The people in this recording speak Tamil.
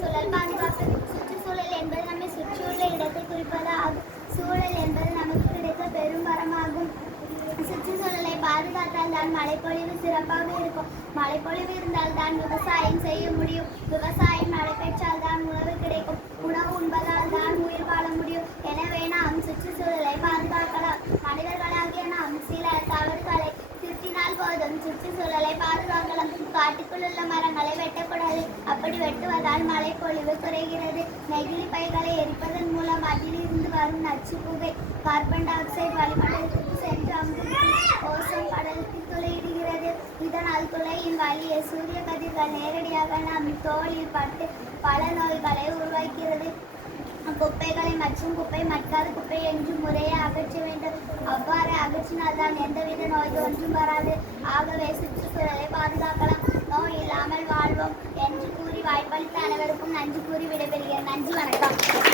சுற்றுச்சூழல் பாதுகாப்பு. சுற்றுச்சூழல் என்பது நம்மை சுற்றியுள்ள இடத்தை குறிப்பதாகும். சூழல் என்பது நமக்கு கிடைத்த பெரும் வரமாகும். சுற்றுச்சூழலை பாதுகாத்தால் தான் மழைப்பொழிவு சிறப்பாக இருக்கும். மழைப்பொழிவு இருந்தால் தான் விவசாயம் செய்ய முடியும். விவசாயம் நடைபெற்றால் தான் உணவு கிடைக்கும். உணவு உண்பதால் தான் உயிர் வாழ முடியும். எனவே நாம் சுற்றுச்சூழலை பாதுகாக்கலாம். மனிதர்களாகிய நாம் சில தவறுகளை திருத்தினால் போதும். சுற்றுச்சூழலை பாதுகாக்கலாம். காட்டுக்குள் உள்ள மரங்களை வெட்டக்கூடாது. அப்படி வெட்டுவதால் மழைப்பொழிவு குறைகிறது. நெகிழி பைகளை எரிப்பதன் மூலம் அதிலிருந்து வரும் நச்சு புகை கார்பன் டை ஆக்சைடு வளிமண்டலத்துக்கு சென்று அங்கு ஓசோன் படலத்தில் துளையிடுகிறது. இதனால் துளையின் வழியே சூரிய கதிர்கள் நேரடியாக நம் தோலில் பட்டு பல நோய்களை உருவாக்கிறது. குப்பைகளை மற்றும் குப்பை மட்காத குப்பை என்று முறையை அகற்ற வேண்டும். அவ்வாறு அகற்றினால்தான் எந்தவித நோய் ஒன்றும் வராது. ஆகவே சுற்றுச்சூழலை பாதுகாக்கலாம். நோய் இல்லாமல் வாழ்வோம் என்று கூறி வாய்ப்பளித்த அனைவருக்கும் நன்றி கூறி விடைபெறுகிறேன். நன்றி, வணக்கம்.